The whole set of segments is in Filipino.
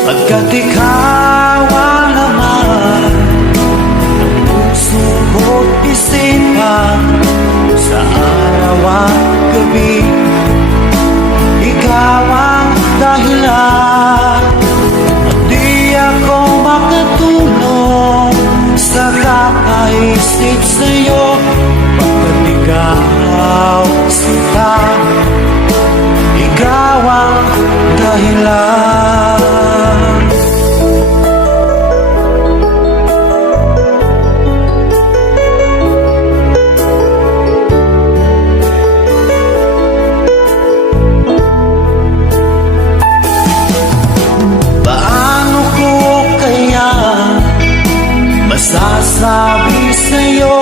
Pagkat ikaw ang laman ng puso ko't isipan, sa araw at gabi ikaw ang dahilan. At di ako makatulog sa kakaisip sa'yo, pagkat ikaw sinta, ikaw ang dahilan. Masasabi sa'yo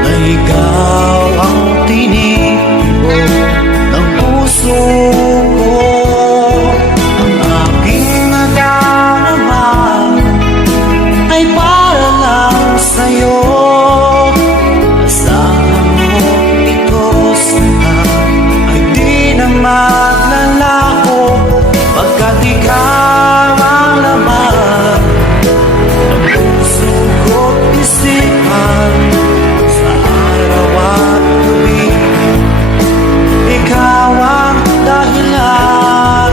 na ikaw ang tinitibok ng puso ko. Ang aking nadarama ay para lang sa'yo. Asahan mo ito sana ay di na maglalaho, pagkat ikaw ang laman ng puso ko't isipan, sa araw at gabi ikaw ang dahilan.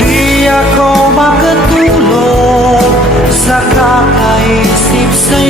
Di ako makatulog sa kakaisip sa'yo,